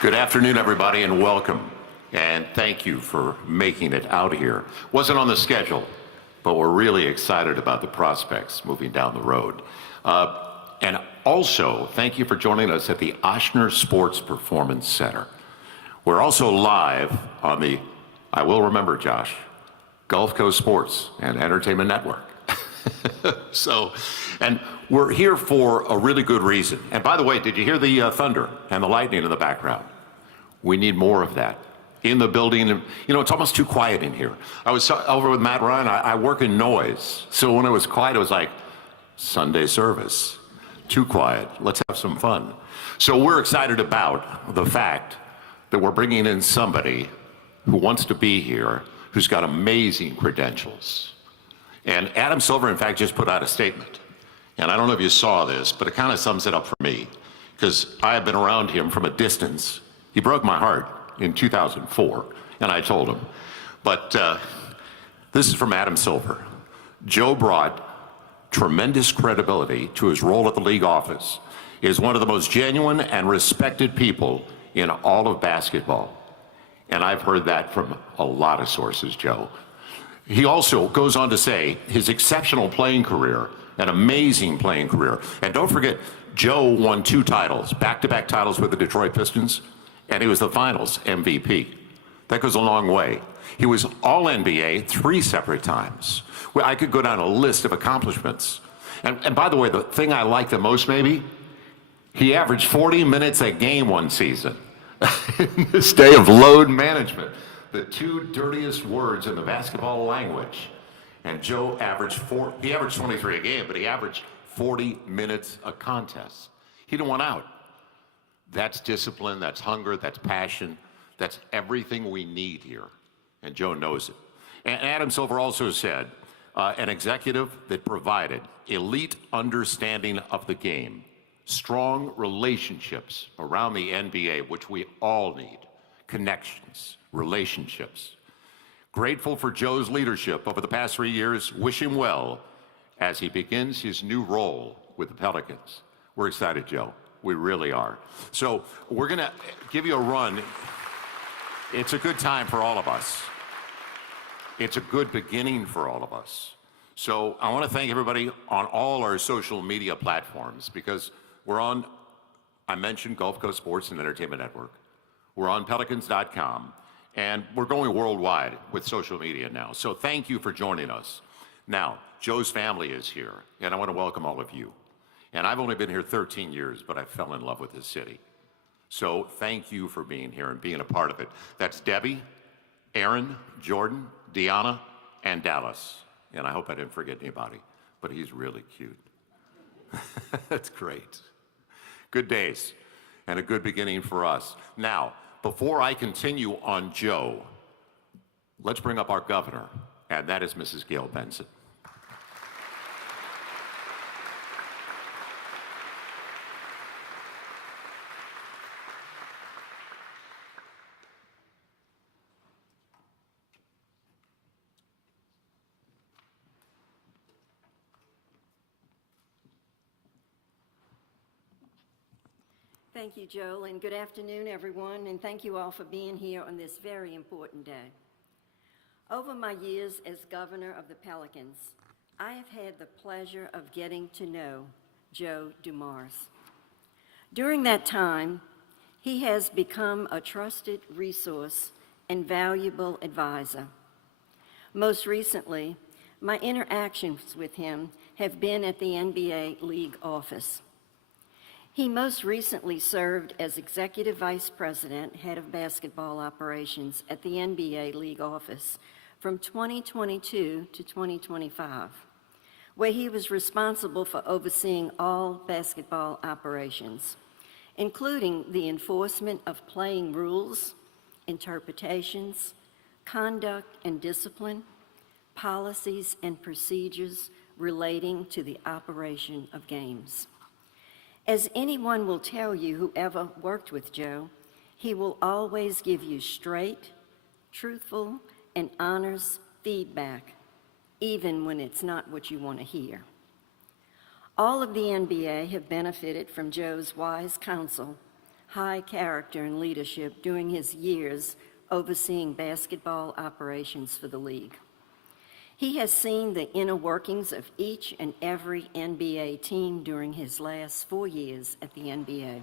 Good afternoon, everybody, and welcome. And thank you for making it out here. Wasn't on the schedule, but we're really excited about the prospects moving down the road. And also, thank you for joining us at the Ochsner Sports Performance Center. We're also live on the, I will remember, Josh, Gulf Coast Sports and Entertainment Network. And we're here for a really good reason. And by the way, did you hear the thunder and the lightning in the background? We need more of that in the building. And, you know, it's almost too quiet in here. I was over with Matt Ryan. I work in noise. So when it was quiet, it was like Sunday service. Too quiet. Let's have some fun. So we're excited about the fact that we're bringing in somebody who wants to be here, who's got amazing credentials. And Adam Silver, in fact, just put out a statement. And I don't know if you saw this, but it kind of sums it up for me, because I have been around him from a distance. He broke my heart in 2004, and I told him. But this is from Adam Silver. Joe brought tremendous credibility to his role at the league office. He is one of the most genuine and respected people in all of basketball. And I've heard that from a lot of sources, Joe. He also goes on to say his exceptional playing career, an amazing playing career. And don't forget, Joe won 2 titles, back-to-back titles with the Detroit Pistons, and he was the finals MVP. That goes a long way. He was All-NBA 3 separate times. Well, I could go down a list of accomplishments. And by the way, the thing I like the most maybe, he averaged 40 minutes a game one season. In this day of load management, the 2 dirtiest words in the basketball language. And Joe averaged 23 a game, but he averaged 40 minutes a contest. He didn't want out. That's discipline, that's hunger, that's passion, that's everything we need here. And Joe knows it. And Adam Silver also said, an executive that provided elite understanding of the game, strong relationships around the NBA, which we all need, connections, relationships. Grateful for Joe's leadership over the past 3 years, wish him well as he begins his new role with the Pelicans. We're excited, Joe. We really are. So we're going to give you a run. It's a good time for all of us. It's a good beginning for all of us. So I want to thank everybody on all our social media platforms, because we're on, I mentioned Gulf Coast Sports and Entertainment Network. We're on Pelicans.com, and we're going worldwide with social media now. So thank you for joining us. Now, Joe's family is here, and I want to welcome all of you. And I've only been here 13 years, but I fell in love with this city. So thank you for being here and being a part of it. That's Debbie, Aaron, Jordan, Deanna, and Dallas. And I hope I didn't forget anybody, but he's really cute. That's great. Good days and a good beginning for us. Now, before I continue on Joe, let's bring up our governor, and that is Mrs. Gail Benson. Thank you, Joel, and good afternoon, everyone, and thank you all for being here on this very important day. Over my years as governor of the Pelicans, I have had the pleasure of getting to know Joe Dumars. During that time, he has become a trusted resource and valuable advisor. Most recently, my interactions with him have been at the NBA League office. He most recently served as Executive Vice President, Head of Basketball Operations at the NBA League office from 2022 to 2025, where he was responsible for overseeing all basketball operations, including the enforcement of playing rules, interpretations, conduct and discipline, policies and procedures relating to the operation of games. As anyone will tell you who ever worked with Joe, he will always give you straight, truthful, and honest feedback, even when it's not what you want to hear. All of the NBA have benefited from Joe's wise counsel, high character, and leadership during his years overseeing basketball operations for the league. He has seen the inner workings of each and every NBA team during his last 4 years at the NBA.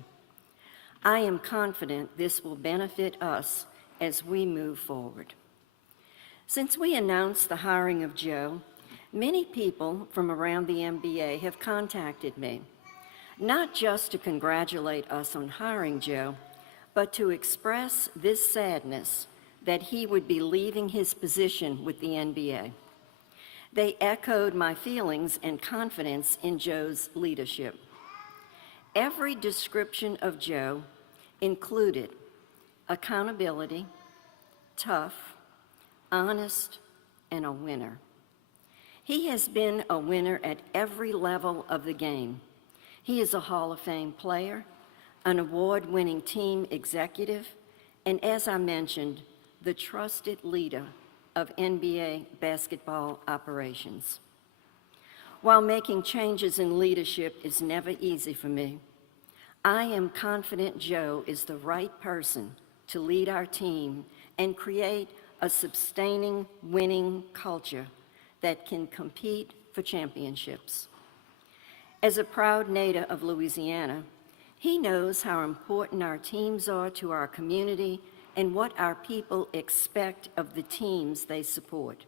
I am confident this will benefit us as we move forward. Since we announced the hiring of Joe, many people from around the NBA have contacted me, not just to congratulate us on hiring Joe, but to express this sadness that he would be leaving his position with the NBA. They echoed my feelings and confidence in Joe's leadership. Every description of Joe included accountability, tough, honest, and a winner. He has been a winner at every level of the game. He is a Hall of Fame player, an award-winning team executive, and as I mentioned, the trusted leader of NBA basketball operations. While making changes in leadership is never easy for me, I am confident Joe is the right person to lead our team and create a sustaining, winning culture that can compete for championships. As a proud native of Louisiana, he knows how important our teams are to our community and what our people expect of the teams they support.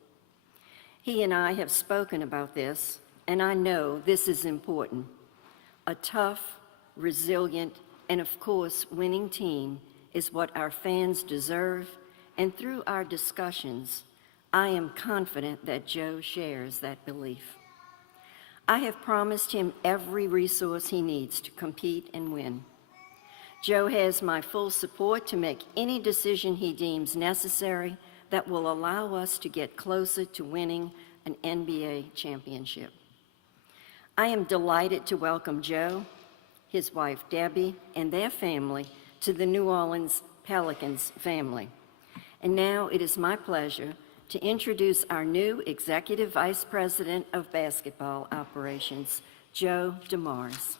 He and I have spoken about this, and I know this is important. A tough, resilient, and of course, winning team is what our fans deserve, and through our discussions, I am confident that Joe shares that belief. I have promised him every resource he needs to compete and win. Joe has my full support to make any decision he deems necessary that will allow us to get closer to winning an NBA championship. I am delighted to welcome Joe, his wife Debbie, and their family to the New Orleans Pelicans family. And now it is my pleasure to introduce our new Executive Vice President of Basketball Operations, Joe Dumars.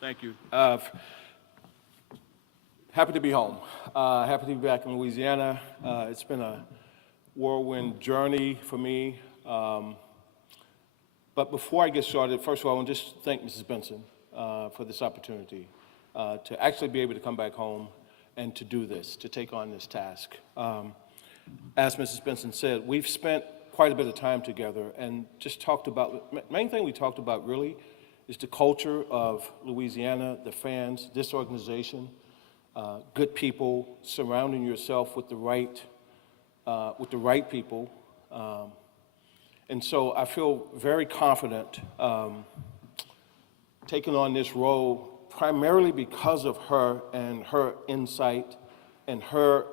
Thank you. Happy to be home. Happy to be back in Louisiana. It's been a whirlwind journey for me. But before I get started, first of all, I want to just thank Mrs. Benson for this opportunity to actually be able to come back home and to do this, to take on this task. As Mrs. Benson said, we've spent quite a bit of time together and just talked about, the main thing we talked about really is the culture of Louisiana, the fans, this organization, good people, surrounding yourself with the right people. And so I feel very confident taking on this role primarily because of her and her insight and her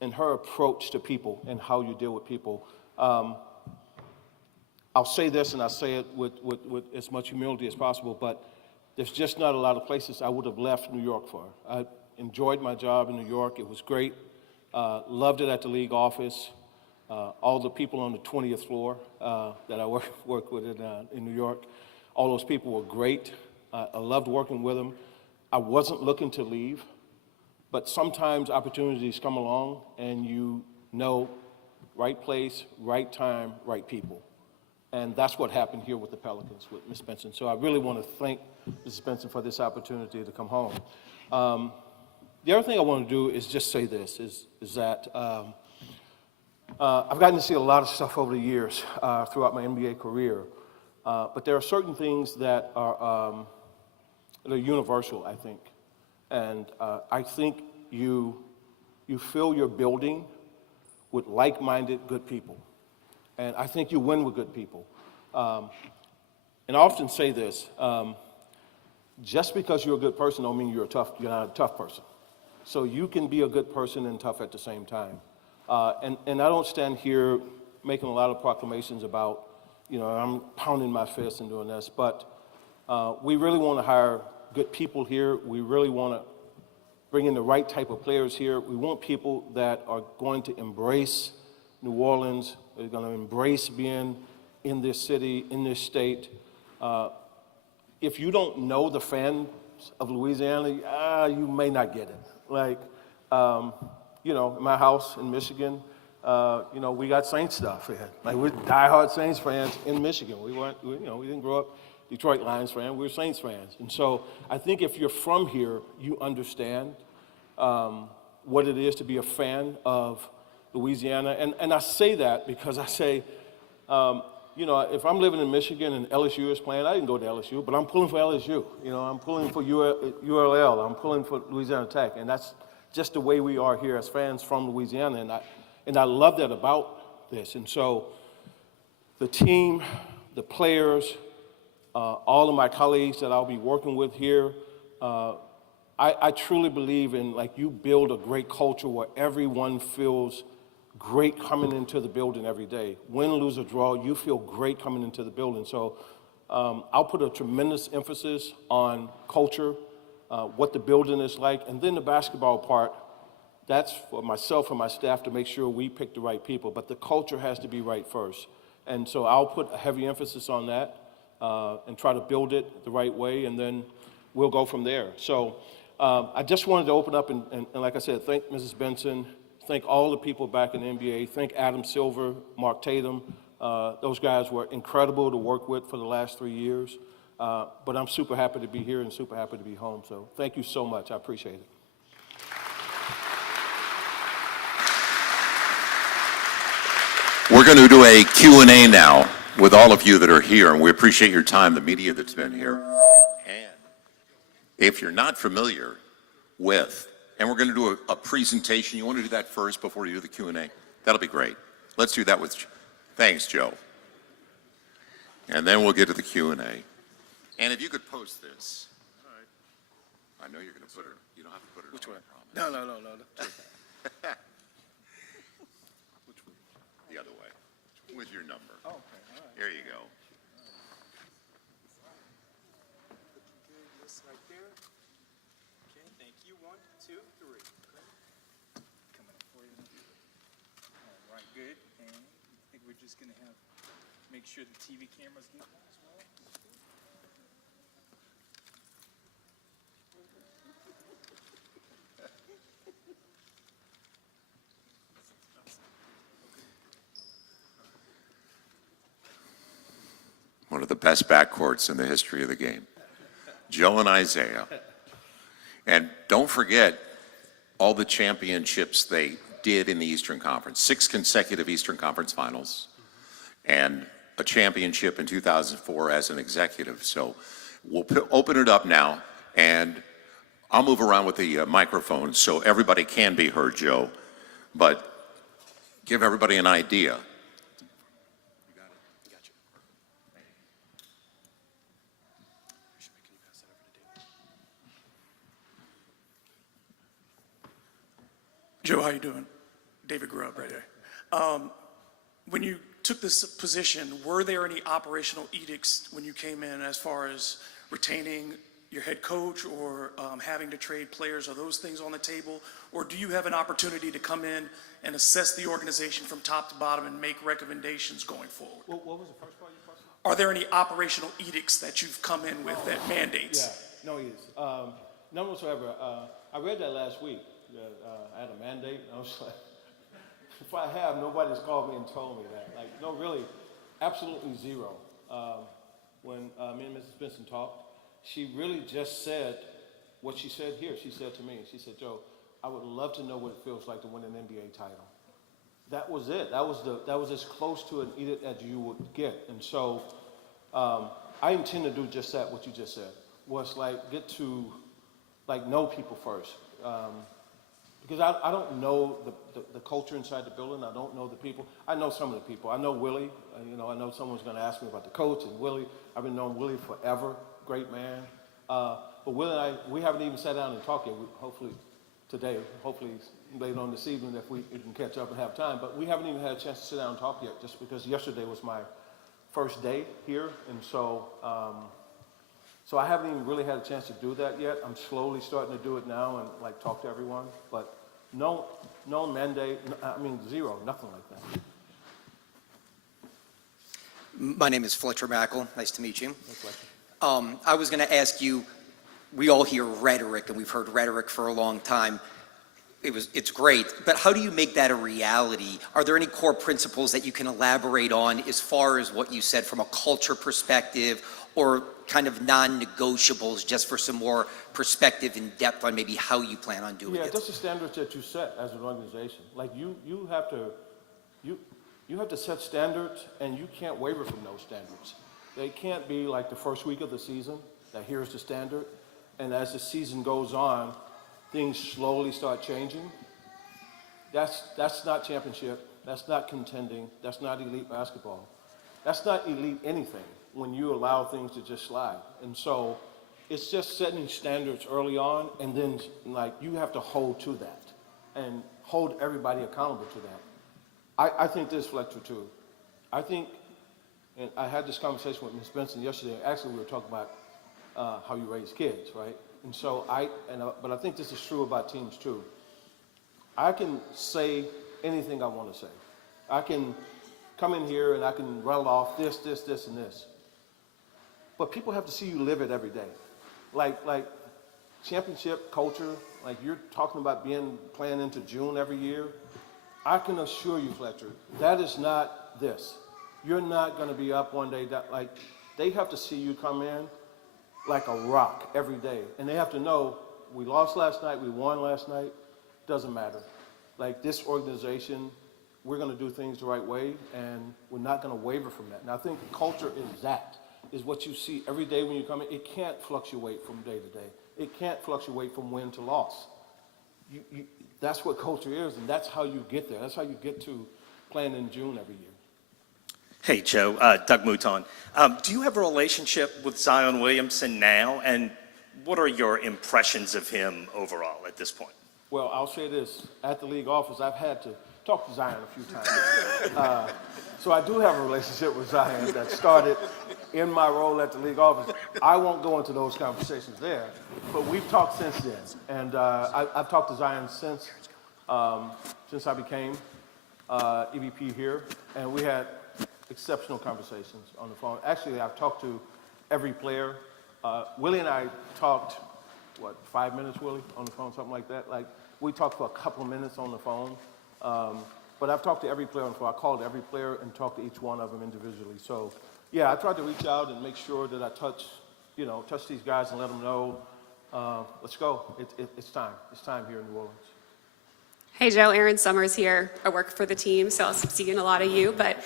approach to people and how you deal with people. I'll say this, and I'll say it with as much humility as possible, but there's just not a lot of places I would have left New York for. I enjoyed my job in New York. It was great. Loved it at the league office. All the people on the 20th floor that I worked with in New York, all those people were great. I loved working with them. I wasn't looking to leave, but sometimes opportunities come along and you know, right place, right time, right people. And that's what happened here with the Pelicans, with Ms. Benson. So I really want to thank Mrs. Benson for this opportunity to come home. The other thing I want to do is just say this, is that I've gotten to see a lot of stuff over the years throughout my NBA career, but there are certain things that are universal, I think. And I think you fill your building with like-minded good people. And I think you win with good people. And I often say this, just because you're a good person don't mean you're not a tough person. So you can be a good person and tough at the same time. And I don't stand here making a lot of proclamations about, I'm pounding my fist and doing this, but we really want to hire good people here. We really want to bring in the right type of players here. We want people that are going to embrace New Orleans, they're going to embrace being in this city, in this state. If you don't know the fans of Louisiana, you may not get it. Like, in my house in Michigan, we got Saints stuff here. Like, we're diehard Saints fans in Michigan. We didn't grow up Detroit Lions fans. We were Saints fans. And so I think if you're from here, you understand what it is to be a fan of Louisiana. And I say that because I say, if I'm living in Michigan and LSU is playing, I didn't go to LSU, but I'm pulling for LSU. I'm pulling for ULL. I'm pulling for Louisiana Tech. And that's just the way we are here as fans from Louisiana. And I love that about this. And so the team, the players, all of my colleagues that I'll be working with here, I truly believe in, you build a great culture where everyone feels great coming into the building every day. Win, lose, or draw, you feel great coming into the building. So I'll put a tremendous emphasis on culture, what the building is like, and then the basketball part, that's for myself and my staff to make sure we pick the right people, but the culture has to be right first. And so I'll put a heavy emphasis on that and try to build it the right way, and then we'll go from there. So I just wanted to open up and like I said, thank Mrs. Benson, thank all the people back in the NBA, thank Adam Silver, Mark Tatum. Those guys were incredible to work with for the last 3 years. But I'm super happy to be here and super happy to be home. So thank you so much. I appreciate it. We're going to do a Q&A now with all of you that are here, and we appreciate your time, the media that's been here. And if you're not familiar with, and we're going to do a presentation, you want to do that first before you do the Q&A? That'll be great. Let's do that with, thanks, Joe. And then we'll get to the Q&A. And if you could post this. All right. I know you're going to put it, you don't have to put it Which on, one? I promise. No. The other way, with your number. Oh, okay, all right. There you go. This right there. Okay, thank you. 1, 2, 3. Coming up for you. All right, good. And I think we're just gonna make sure the TV cameras get on as well. One of the best backcourts in the history of the game. Joe and Isaiah. And don't forget all the championships they did in the Eastern Conference. 6 consecutive Eastern Conference finals and a championship in 2004 as an executive. So we'll open it up now, and I'll move around with the microphone so everybody can be heard, Joe, but give everybody an idea. Joe, how you doing? David Grubb right there. When you took this position, were there any operational edicts when you came in as far as retaining your head coach or having to trade players? Are those things on the table? Or do you have an opportunity to come in and assess the organization from top to bottom and make recommendations going forward? What was the first part of your question? Are there any operational edicts that you've come in with that mandates? Yeah, no edicts. None whatsoever. I read that last week. I had a mandate. I was like, if I have, nobody's called me and told me that. Like, no, really, absolutely zero. When me and Mrs. Benson talked, she really just said what she said here. She said to me, she said, Joe, I would love to know what it feels like to win an NBA title. That was it. That was as close to an edict as you would get. And so I intend to do just that, what you just said, was get to know people first. Because I don't know the culture inside the building. I don't know the people. I know some of the people. I know Willie. I know someone's going to ask me about the coach and Willie. I've been knowing Willie forever. Great man. But Willie and I, we haven't even sat down and talked yet. Hopefully today, hopefully later on this evening if we can catch up and have time. But we haven't even had a chance to sit down and talk yet, just because yesterday was my first day here, and so so I haven't even really had a chance to do that yet. I'm slowly starting to do it now and like talk to everyone, but no mandate. I mean, zero, nothing like that. My name is Fletcher Mackle. Nice to meet you. I was going to ask you, we all hear rhetoric, and we've heard rhetoric for a long time. It's great, but how do you make that a reality? Are there any core principles that you can elaborate on as far as what you said from a culture perspective, or kind of non-negotiables, just for some more perspective and depth on maybe how you plan on doing it? Yeah, just the standards that you set as an organization. Like you have to set standards, and you can't waver from those standards. They can't be like the first week of the season, that here's the standard, and as the season goes on, things slowly start changing. That's not championship. That's not contending. That's not elite basketball. That's not elite anything when you allow things to just slide. And so it's just setting standards early on, and then like you have to hold to that and hold everybody accountable to that. I think this, Fletcher, too. I think, and I had this conversation with Ms. Benson yesterday. Actually, we were talking about how you raise kids, right? And so but I think this is true about teams too. I can say anything I want to say. I can come in here and I can rattle off this, and this. But people have to see you live it every day. Like championship culture, like you're talking about playing into June every year. I can assure you, Fletcher, that is not this. You're not going to be up one day. Like they have to see you come in like a rock every day. And they have to know, we lost last night, we won last night, doesn't matter. Like this organization, we're gonna do things the right way, and we're not gonna waver from that. And I think culture is what you see every day when you come in. It can't fluctuate from day to day. It can't fluctuate from win to loss. That's what culture is, and that's how you get there. That's how you get to playing in June every year. Hey, Joe. Doug Mouton. Do you have a relationship with Zion Williamson now, and what are your impressions of him overall at this point? Well, I'll say this. At the league office, I've had to talk to Zion a few times. So I do have a relationship with Zion that started in my role at the league office. I won't go into those conversations there, but we've talked since then. And I've talked to Zion since I became EVP here, and we had exceptional conversations on the phone. Actually, I've talked to every player. Willie and I talked, 5 minutes, Willie, on the phone, something like that? Like, we talked for a couple of minutes on the phone. But I've talked to every player on the phone. I called every player and talked to each one of them individually. So, yeah, I tried to reach out and make sure that I touch these guys and let them know, let's go. It's time. It's time here in New Orleans. Hey, Joe, Aaron Summers here. I work for the team, so I'll be seeing a lot of you, but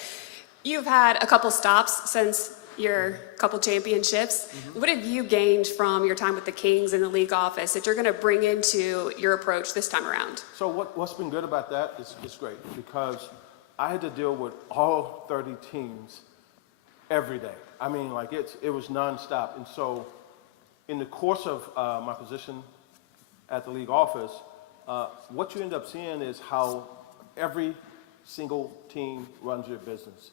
you've had a couple stops since your couple championships. Mm-hmm. What have you gained from your time with the Kings in the league office that you're going to bring into your approach this time around? So what's been good about that is it's great, because I had to deal with all 30 teams every day. I mean, like it was nonstop. And so in the course of my position at the league office, what you end up seeing is how every single team runs your business.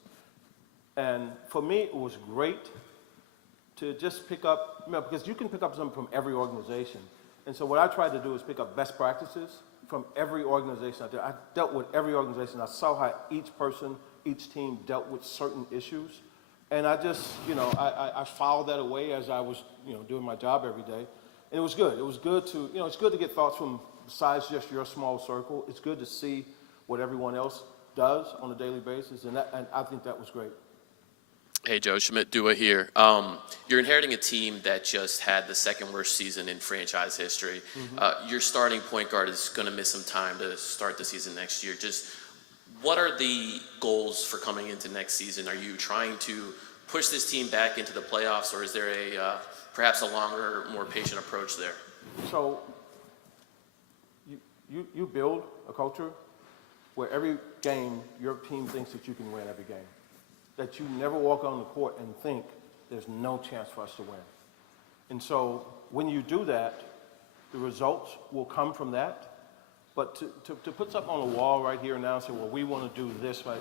And for me, it was great to just pick up, because you can pick up something from every organization. And so what I tried to do is pick up best practices from every organization out there. I dealt with every organization. I saw how each person, each team dealt with certain issues. And I just, I filed that away as I was, doing my job every day. And it was good. It was good to, it's good to get thoughts from besides just your small circle. It's good to see what everyone else does on a daily basis. And I think that was great. Hey, Joe, Shamit Dua here. You're inheriting a team that just had the second worst season in franchise history. Mm-hmm. Your starting point guard is going to miss some time to start the season next year. Just what are the goals for coming into next season? Are you trying to push this team back into the playoffs, or is there perhaps a longer, more patient approach there? So you build a culture where every game your team thinks that you can win every game. That you never walk on the court and think there's no chance for us to win. And so when you do that, the results will come from that. But to put something on the wall right here and now and say, well, we want to do this, right?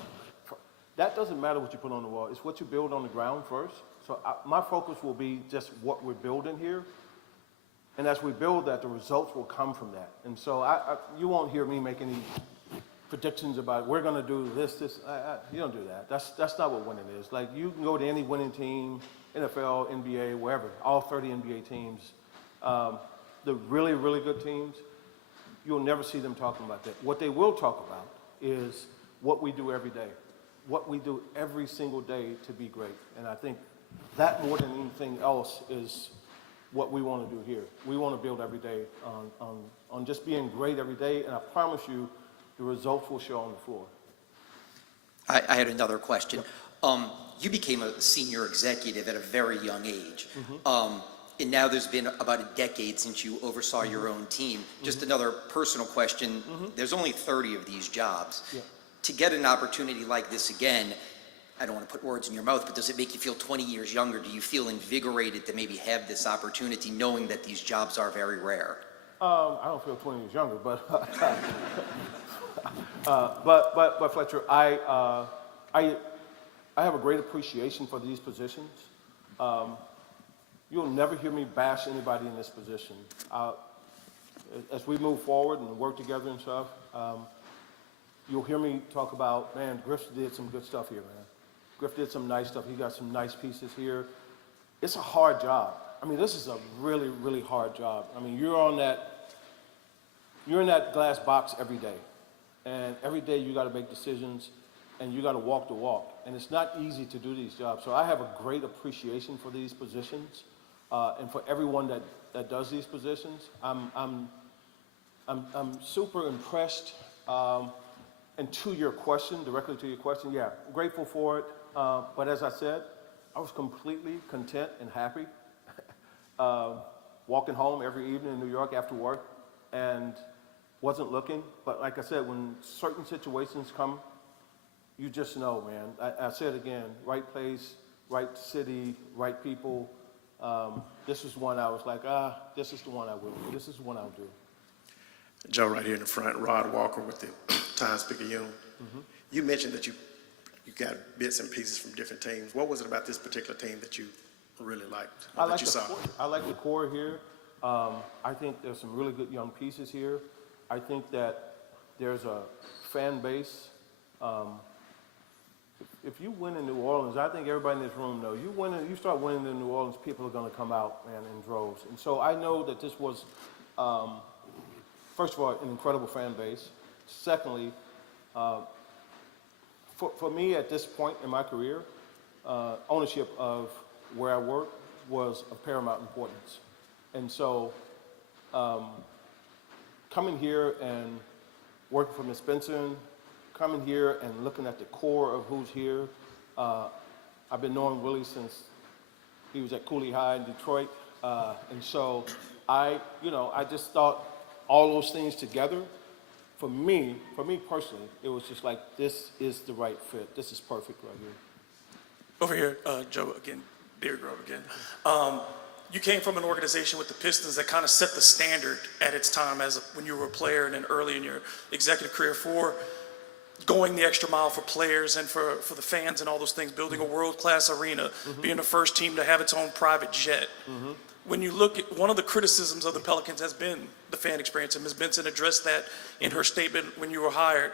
That doesn't matter what you put on the wall. It's what you build on the ground first. So my focus will be just what we're building here. And as we build that, the results will come from that. And so you won't hear me make any predictions about we're going to do this. You don't do that. That's not what winning is. Like, you can go to any winning team, NFL, NBA, wherever, all 30 NBA teams. The really, really good teams, you'll never see them talking about that. What they will talk about is what we do every day, what we do every single day to be great. And I think that more than anything else is what we want to do here. We want to build every day on just being great every day, and I promise you the results will show on the floor. I had another question. You became a senior executive at a very young age. And now there's been about a decade since you oversaw your own team. Just another personal question. There's only 30 of these jobs. Yeah. To get an opportunity like this again, I don't want to put words in your mouth, but does it make you feel 20 years younger? Do you feel invigorated to maybe have this opportunity, knowing that these jobs are very rare? I don't feel 20 years younger, but but Fletcher, I have a great appreciation for these positions. You'll never hear me bash anybody in this position. As we move forward and work together and stuff, you'll hear me talk about, man, Griff did some good stuff here, man. Griff did some nice stuff. He got some nice pieces here. It's a hard job. I mean, this is a really, really hard job. I mean, you're in that glass box every day. And every day you got to make decisions and you got to walk the walk. And it's not easy to do these jobs. So I have a great appreciation for these positions and for everyone that does these positions. I'm super impressed. And to your question, directly to your question, yeah, grateful for it. But as I said, I was completely content and happy walking home every evening in New York after work and wasn't looking. But like I said, when certain situations come, you just know, man. I said again, right place, right city, right people. This is one I was like, this is the one I will do. This is the one I'll do. Joe, right here in the front, Rod Walker with the Times-Picayune. You mentioned that you got bits and pieces from different teams. What was it about this particular team that you really liked, or that you saw? I like the core here. I think there's some really good young pieces here. I think that there's a fan base. If you win in New Orleans, I think everybody in this room knows, you start winning in New Orleans, people are going to come out, man, in droves. And so I know that this was, first of all, an incredible fan base. Secondly, for me at this point in my career, ownership of where I work was of paramount importance. And so coming here and working for Ms. Benson, coming here and looking at the core of who's here, I've been knowing Willie since he was at Cooley High in Detroit. And so I just thought all those things together, for me personally, it was just like, this is the right fit. This is perfect right here. Over here, Joe, again, David Grove again. You came from an organization with the Pistons that kind of set the standard at its time when you were a player and then early in your executive career for going the extra mile for players and for the fans and all those things, building a world-class arena, being the first team to have its own private jet. When you look at one of the criticisms of the Pelicans has been the fan experience, and Ms. Benson addressed that in her statement when you were hired.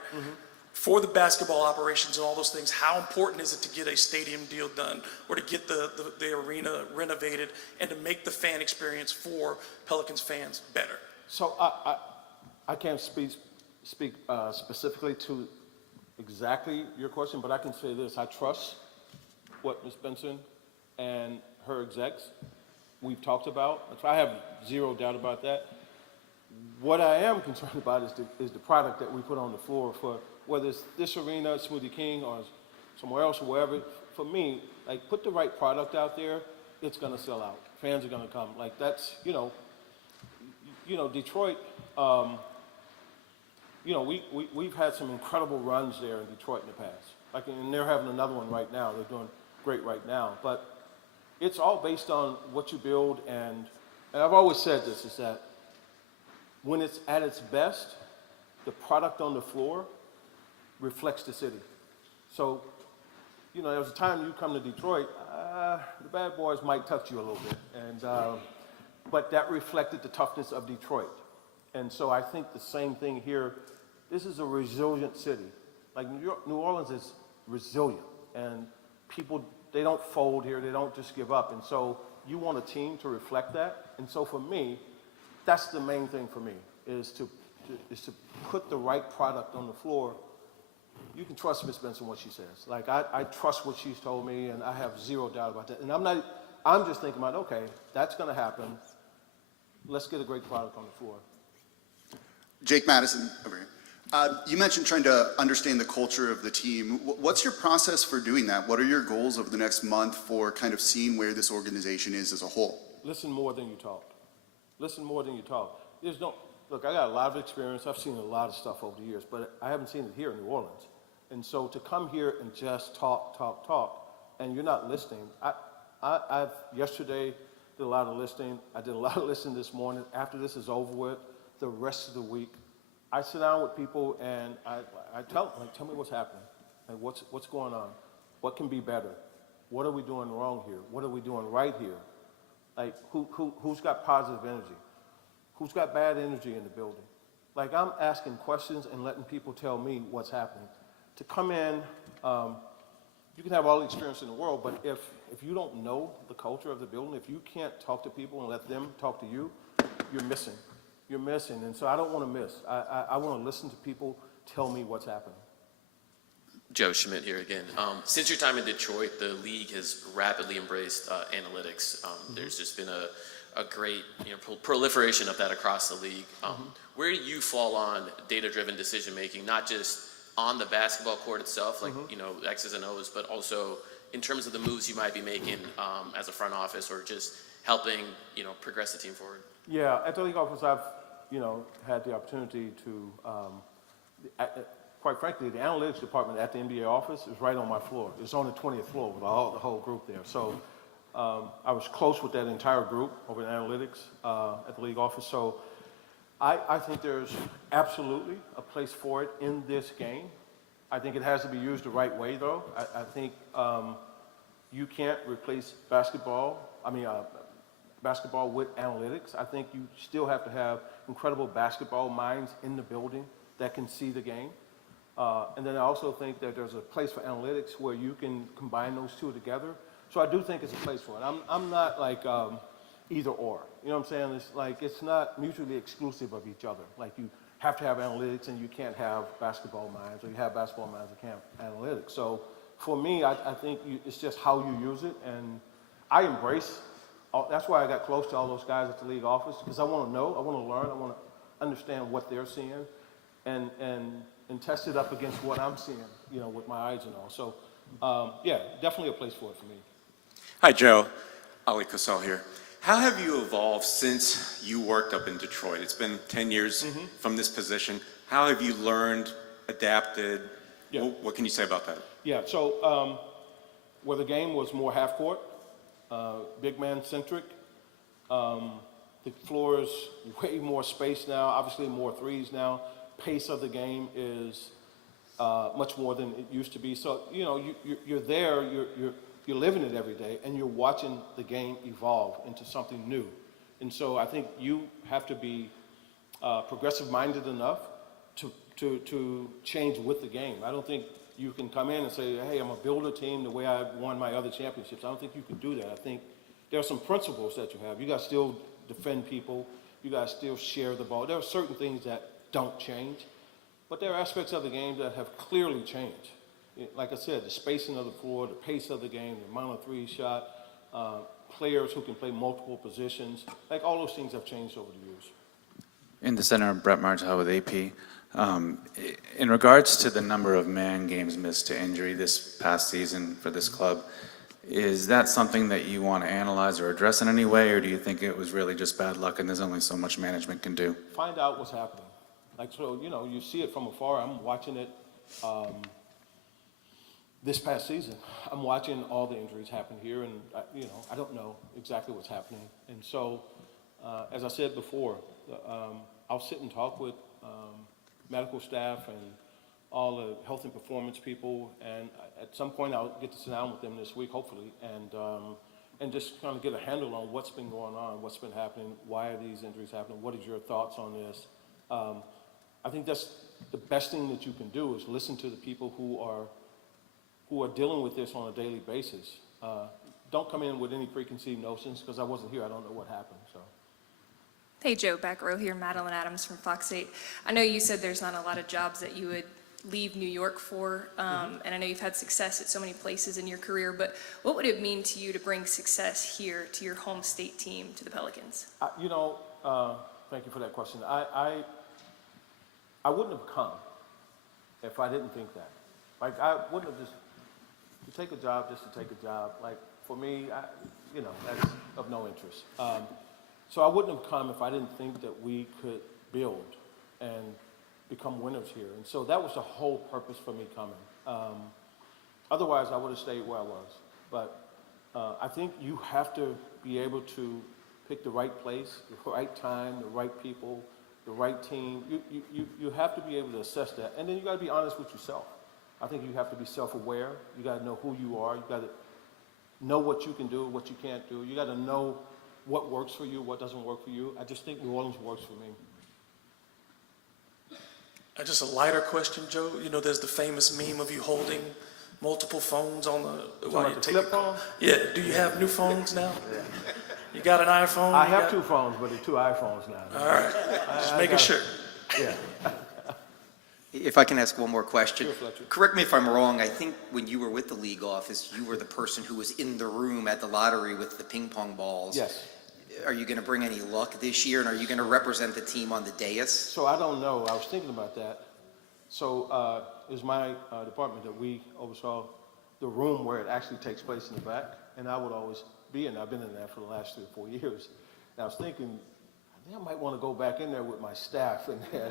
For the basketball operations and all those things, how important is it to get a stadium deal done or to get the arena renovated and to make the fan experience for Pelicans fans better? So I can't speak specifically to exactly your question, but I can say this. I trust what Ms. Benson and her execs we've talked about. I have zero doubt about that. What I am concerned about is the product that we put on the floor, for whether it's this arena, Smoothie King, or somewhere else or wherever. For me, like, put the right product out there, it's going to sell out. Fans are going to come. Like, that's, Detroit, we've had some incredible runs there in Detroit in the past. Like, and they're having another one right now. They're doing great right now. But it's all based on what you build, and I've always said this, is that when it's at its best, the product on the floor reflects the city. So, you know, there was a time you come to Detroit, the bad boys might touch you a little bit, but that reflected the toughness of Detroit. And so I think the same thing here. This is a resilient city. Like New Orleans is resilient, and people, they don't fold here, they don't just give up. And so you want a team to reflect that. And so for me, that's the main thing for me, is to put the right product on the floor. You can trust Ms. Benson what she says. Like I trust what she's told me, and I have zero doubt about that. And I'm just thinking about, okay, that's gonna happen. Let's get a great product on the floor. Jake Madison over here. You mentioned trying to understand the culture of the team. What's your process for doing that? What are your goals over the next month for kind of seeing where this organization is as a whole? Listen more than you talk. Listen more than you talk. Look, I got a lot of experience. I've seen a lot of stuff over the years, but I haven't seen it here in New Orleans. And so to come here and just talk, and you're not listening. I've yesterday did a lot of listening. I did a lot of listening this morning. After this is over with, the rest of the week, I sit down with people and I tell them, like, tell me what's happening. Like, what's going on? What can be better? What are we doing wrong here? What are we doing right here? Like, who's got positive energy? Who's got bad energy in the building? Like, I'm asking questions and letting people tell me what's happening. To come in, you can have all the experience in the world, but if you don't know the culture of the building, if you can't talk to people and let them talk to you, you're missing. You're missing, and so I don't want to miss. I want to listen to people tell me what's happening. Joe Schmidt here again. Since your time in Detroit, the league has rapidly embraced analytics. There's just been a great proliferation of that across the league. Where do you fall on data-driven decision-making, not just on the basketball court itself, like X's and O's, but also in terms of the moves you might be making as a front office or just helping progress the team forward? Yeah, at the league office, I've had the opportunity to, quite frankly, the analytics department at the NBA office is right on my floor. It's on the 20th floor with the whole group there. So I was close with that entire group over in analytics at the league office. So I think there's absolutely a place for it in this game. I think it has to be used the right way, though. I think you can't replace basketball with analytics. I think you still have to have incredible basketball minds in the building that can see the game. And then I also think that there's a place for analytics where you can combine those two together. So I do think it's a place for it. I'm not like either or. You know what I'm saying? It's like it's not mutually exclusive of each other. Like you have to have analytics and you can't have basketball minds, or you have basketball minds and can't have analytics. So for me, I think it's just how you use it, and I embrace. That's why I got close to all those guys at the league office, because I want to know, I want to learn, I want to understand what they're seeing, and test it up against what I'm seeing, with my eyes and all. So, yeah, definitely a place for it for me. Hi, Joe. Ali Kosal here. How have you evolved since you worked up in Detroit? It's been 10 years from this position. How have you learned, adapted? Yeah. What can you say about that? Yeah, so where the game was more half court, big man centric, the floor is way more space now, obviously more threes now. Pace of the game is much more than it used to be. So, you're there, you're living it every day, and you're watching the game evolve into something new. And so I think you have to be progressive-minded enough to change with the game. I don't think you can come in and say, hey, I'm going to build a team the way I won my other championships. I don't think you can do that. I think there are some principles that you have. You got to still defend people. You got to still share the ball. There are certain things that don't change, but there are aspects of the game that have clearly changed. Like I said, the spacing of the floor, the pace of the game, the amount of three shot, players who can play multiple positions, like all those things have changed over the years. In the center, Brett Martel with AP. In regards to the number of man games missed to injury this past season for this club, is that something that you want to analyze or address in any way, or do you think it was really just bad luck and there's only so much management can do? Find out what's happening. Like, so, you see it from afar. I'm watching it this past season. I'm watching all the injuries happen here, and, I don't know exactly what's happening. And so, as I said before, I'll sit and talk with medical staff and all the health and performance people, and at some point I'll get to sit down with them this week, hopefully, and just kind of get a handle on what's been going on, what's been happening, why are these injuries happening, what is your thoughts on this? I think that's the best thing that you can do is listen to the people who are dealing with this on a daily basis. Don't come in with any preconceived notions, because I wasn't here, I don't know what happened, so. Hey, Joe, back row here, Madeline Adams from Fox 8. I know you said there's not a lot of jobs that you would leave New York for, and I know you've had success at so many places in your career, but what would it mean to you to bring success here to your home state team, to the Pelicans? You know, thank you for that question. I wouldn't have come if I didn't think that. Like, I wouldn't have just, to take a job just to take a job, like, for me, that's of no interest. So I wouldn't have come if I didn't think that we could build and become winners here. And so that was the whole purpose for me coming. Otherwise, I would have stayed where I was. But I think you have to be able to pick the right place, the right time, the right people, the right team. You have to be able to assess that. And then you got to be honest with yourself. I think you have to be self-aware. You got to know who you are. You got to know what you can do, what you can't do. You got to know what works for you, what doesn't work for you. I just think New Orleans works for me. Just a lighter question, Joe. You know, there's the famous meme of you holding multiple phones on the while you take flip phone? Yeah. Do you have new phones now? Yeah. You got an iPhone? I have 2 phones, but they're 2 iPhones now. All right. Just making sure. Yeah. If I can ask one more question. Sure, Fletcher. Correct me if I'm wrong, I think when you were with the league office, you were the person who was in the room at the lottery with the ping pong balls. Yes. Are you going to bring any luck this year, and are you going to represent the team on the dais? So I don't know. I was thinking about that. So it's my department that we oversaw the room where it actually takes place in the back, and I would always be in there. I've been in there for the last 3 or 4 years. And I was thinking, I think I might want to go back in there with my staff in there.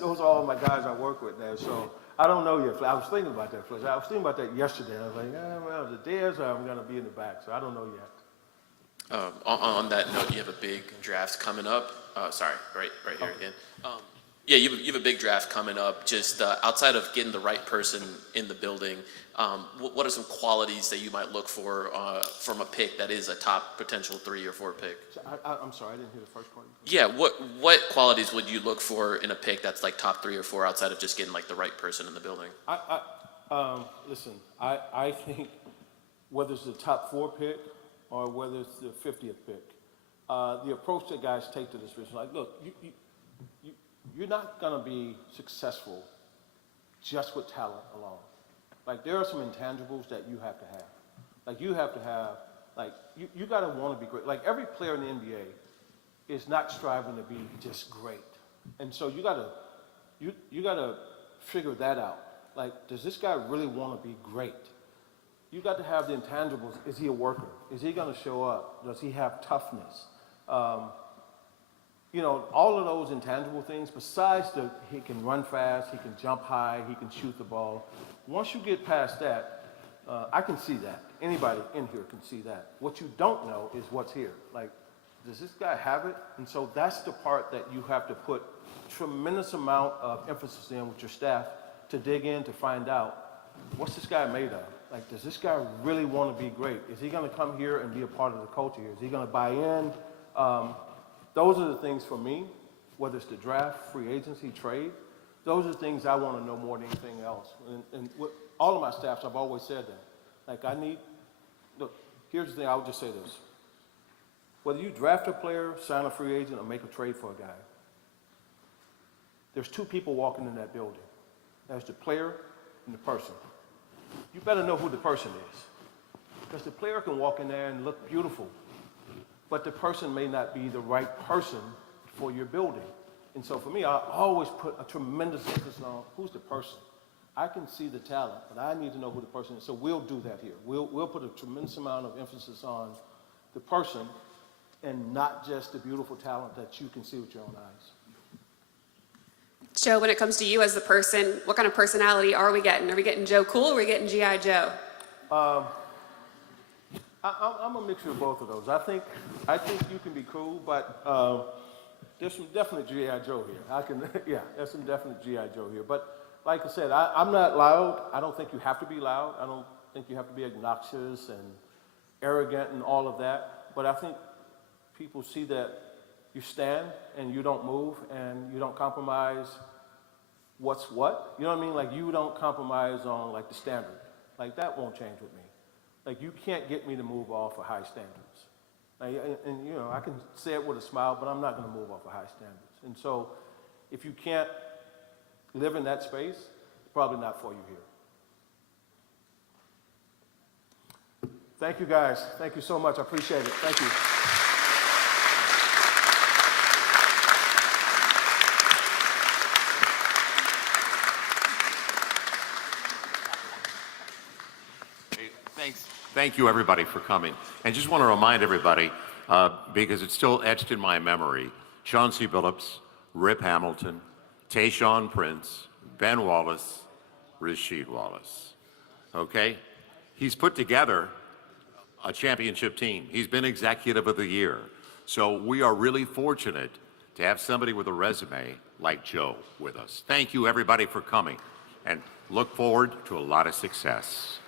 Those are all my guys I work with there. So I don't know yet. I was thinking about that, Fletcher. I was thinking about that yesterday. I was like, well, the dais, I'm going to be in the back. So I don't know yet. On that note, you have a big draft coming up. Sorry, right here again. Yeah, you have a big draft coming up. Just outside of getting the right person in the building, what are some qualities that you might look for from a pick that is a top potential 3 or 4 pick? So I'm sorry, I didn't hear the first part. Yeah, what qualities would you look for in a pick that's like top 3 or 4 outside of just getting like the right person in the building? Listen, I think whether it's the top 4 pick or whether it's the 50th pick, the approach that guys take to this is like, look, you're not going to be successful just with talent alone. Like, there are some intangibles that you have to have. Like, you have to have, like, you got to want to be great. Like, every player in the NBA is not striving to be just great. And so you got to figure that out. Like, does this guy really want to be great? You got to have the intangibles. Is he a worker? Is he going to show up? Does he have toughness? All of those intangible things, besides he can run fast, he can jump high, he can shoot the ball. Once you get past that, I can see that. Anybody in here can see that. What you don't know is what's here. Like, does this guy have it? And so that's the part that you have to put tremendous amount of emphasis in with your staff to dig in to find out, what's this guy made of? Like, does this guy really want to be great? Is he going to come here and be a part of the culture here? Is he going to buy in? Those are the things for me, whether it's the draft, free agency, trade. Those are the things I want to know more than anything else. And with all of my staffs, I've always said that. Like, look, here's the thing, I'll just say this. Whether you draft a player, sign a free agent, or make a trade for a guy, there's 2 people walking in that building. There's the player and the person. You better know who the person is. Because the player can walk in there and look beautiful, but the person may not be the right person for your building. And so for me, I always put a tremendous emphasis on who's the person. I can see the talent, but I need to know who the person is. So we'll do that here. We'll put a tremendous amount of emphasis on the person and not just the beautiful talent that you can see with your own eyes. Joe, when it comes to you as the person, what kind of personality are we getting? Are we getting Joe Cool or are we getting G.I. Joe? I'm a mixture of both of those. I think you can be cool, but there's some definite G.I. Joe here. Yeah, there's some definite G.I. Joe here. But like I said, I'm not loud. I don't think you have to be loud. I don't think you have to be obnoxious and arrogant and all of that. But I think people see that you stand and you don't move and you don't compromise what's what. You know what I mean? Like, you don't compromise on, like, the standard. Like, that won't change with me. Like, you can't get me to move off of high standards. Like, and, you know, I can say it with a smile, but I'm not going to move off of high standards. And so, if you can't live in that space, it's probably not for you here. Thank you, guys. Thank you so much. I appreciate it. Thank you. Thank you, everybody, for coming. And just want to remind everybody, because it's still etched in my memory, Chauncey Billups, Rip Hamilton, Tayshaun Prince, Ben Wallace, Rasheed Wallace. Okay? He's put together a championship team. He's been Executive of the Year. So we are really fortunate to have somebody with a resume like Joe with us. Thank you, everybody, for coming, and look forward to a lot of success.